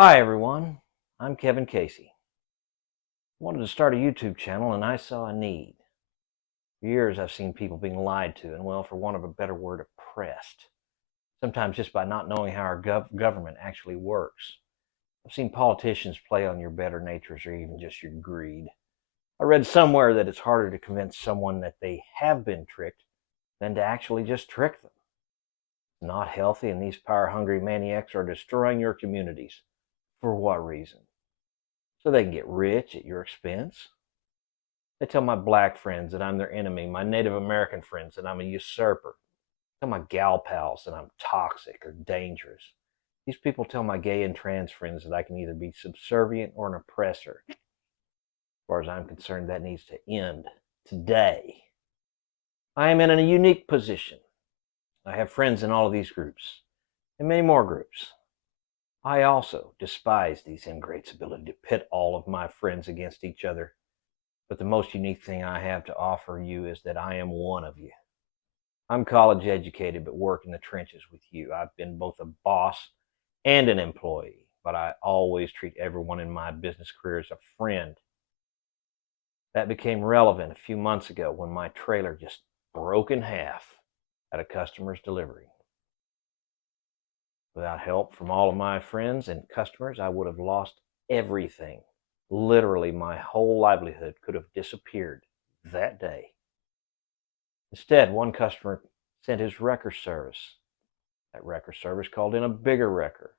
Hi everyone, I'm Kevin Casey. I wanted to start a YouTube channel and I saw a need. For years I've seen people being lied to and, well, for want of a better word, oppressed. Sometimes just by not knowing how our government actually works. I've seen politicians play on your better natures or even just your greed. I read somewhere that it's harder to convince someone that they have been tricked than to actually just trick them. It's not healthy, and these power-hungry maniacs are destroying your communities. For what reason? So they can get rich at your expense? They tell my black friends that I'm their enemy, my Native American friends that I'm a usurper. They tell my gal pals that I'm toxic or dangerous. These people tell my gay and trans friends that I can either be subservient or an oppressor. As far as I'm concerned, that needs to end today. I am in a unique position. I have friends in all of these groups and many more groups. I also despise these ingrates' ability to pit all of my friends against each other. But the most unique thing I have to offer you is that I am one of you. I'm college educated, but work in the trenches with you. I've been both a boss and an employee, but I always treat everyone in my business career as a friend. That became relevant a few months ago when my trailer just broke in half at a customer's delivery. Without help from all of my friends and customers, I would have lost everything. Literally, my whole livelihood could have disappeared that day. Instead, one customer sent his wrecker service. That wrecker service called in a bigger wrecker.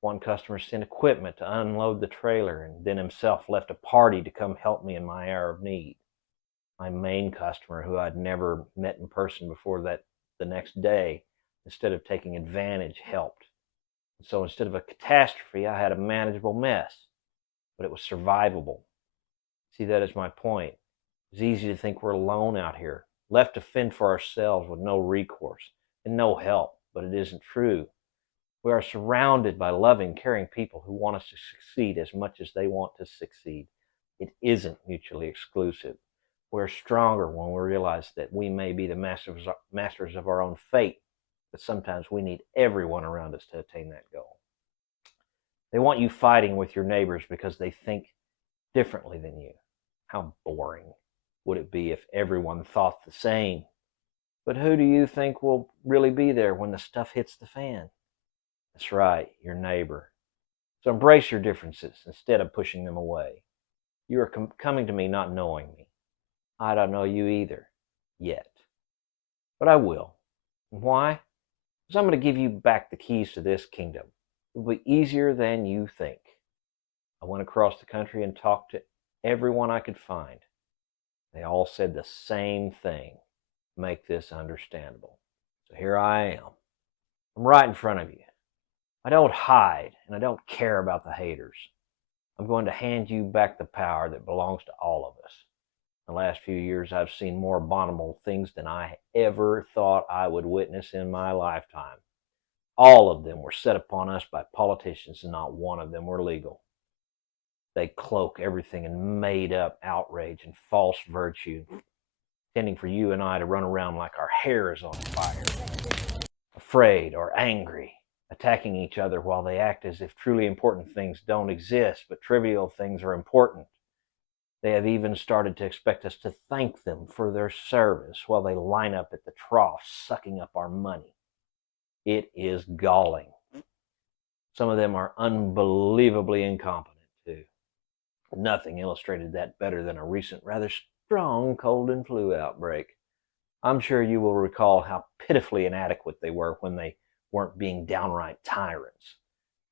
One customer sent equipment to unload the trailer and then himself left a party to come help me in my hour of need. My main customer, who I'd never met in person before that the next day, instead of taking advantage, helped. And so instead of a catastrophe, I had a manageable mess, but it was survivable. See, that is my point. It's easy to think we're alone out here, left to fend for ourselves with no recourse and no help, but it isn't true. We are surrounded by loving, caring people who want us to succeed as much as they want to succeed. It isn't mutually exclusive. We're stronger when we realize that we may be the masters of our own fate, but sometimes we need everyone around us to attain that goal. They want you fighting with your neighbors because they think differently than you. How boring would it be if everyone thought the same? But who do you think will really be there when the stuff hits the fan? That's right, your neighbor. So embrace your differences instead of pushing them away. You are coming to me not knowing me. I don't know you either, yet. But I will. And why? Because I'm going to give you back the keys to this kingdom. It will be easier than you think. I went across the country and talked to everyone I could find. They all said the same thing. Make this understandable. So here I am. I'm right in front of you. I don't hide, and I don't care about the haters. I'm going to hand you back the power that belongs to all of us. In the last few years, I've seen more abominable things than I ever thought I would witness in my lifetime. All of them were set upon us by politicians, and not one of them were legal. They cloak everything in made-up outrage and false virtue, intending for you and I to run around like our hair is on fire, afraid or angry, attacking each other while they act as if truly important things don't exist, but trivial things are important. They have even started to expect us to thank them for their service while they line up at the trough, sucking up our money. It is galling. Some of them are unbelievably incompetent, too. Nothing illustrated that better than a recent, rather strong cold and flu outbreak. I'm sure you will recall how pitifully inadequate they were when they weren't being downright tyrants.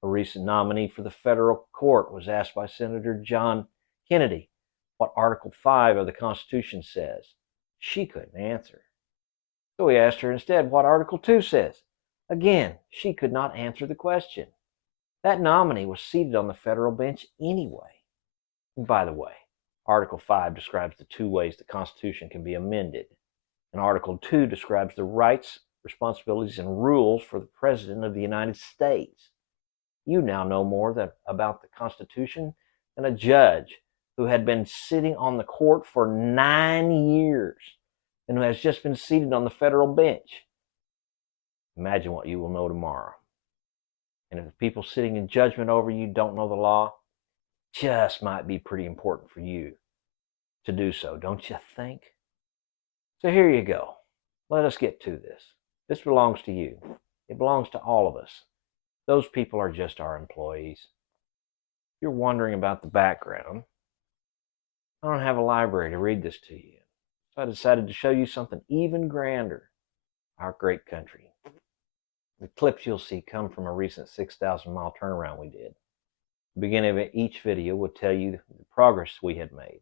A recent nominee for the federal court was asked by Senator John Kennedy what Article 5 of the Constitution says. She couldn't answer. So he asked her instead what Article 2 says. Again, she could not answer the question. That nominee was seated on the federal bench anyway. And by the way, Article 5 describes the two ways the Constitution can be amended. And Article 2 describes the rights, responsibilities, and rules for the President of the United States. You now know more about the Constitution than a judge who had been sitting on the court for 9 years and who has just been seated on the federal bench. Imagine what you will know tomorrow. And if the people sitting in judgment over you don't know the law, just might be pretty important for you to do so, don't you think? So here you go. Let us get to this. This belongs to you. It belongs to all of us. Those people are just our employees. If you're wondering about the background, I don't have a library to read this to you. So I decided to show you something even grander. Our great country. The clips you'll see come from a recent 6,000-mile turnaround we did. The beginning of each video will tell you the progress we had made.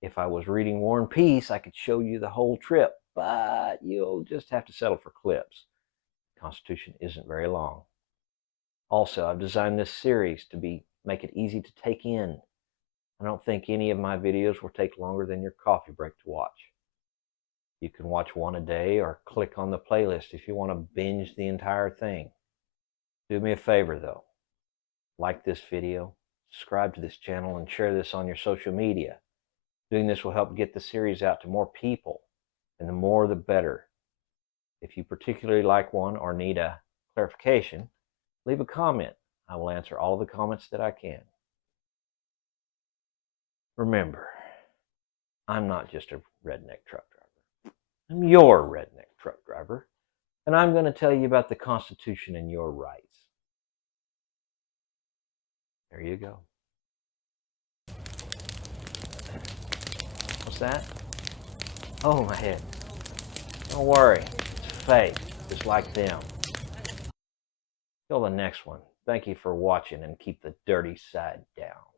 If I was reading War and Peace, I could show you the whole trip, but you'll just have to settle for clips. The Constitution isn't very long. Also, I've designed this series to make it easy to take in. I don't think any of my videos will take longer than your coffee break to watch. You can watch one a day or click on the playlist if you want to binge the entire thing. Do me a favor though. Like this video, subscribe to this channel, and share this on your social media. Doing this will help get the series out to more people, and the more the better. If you particularly like one or need a clarification, leave a comment. I will answer all the comments that I can. Remember, I'm not just a redneck truck driver. I'm your redneck truck driver, and I'm going to tell you about the Constitution and your rights. There you go. What's that? Oh, my head. Don't worry. It's fake, just like them. Till the next one, thank you for watching, and keep the dirty side down.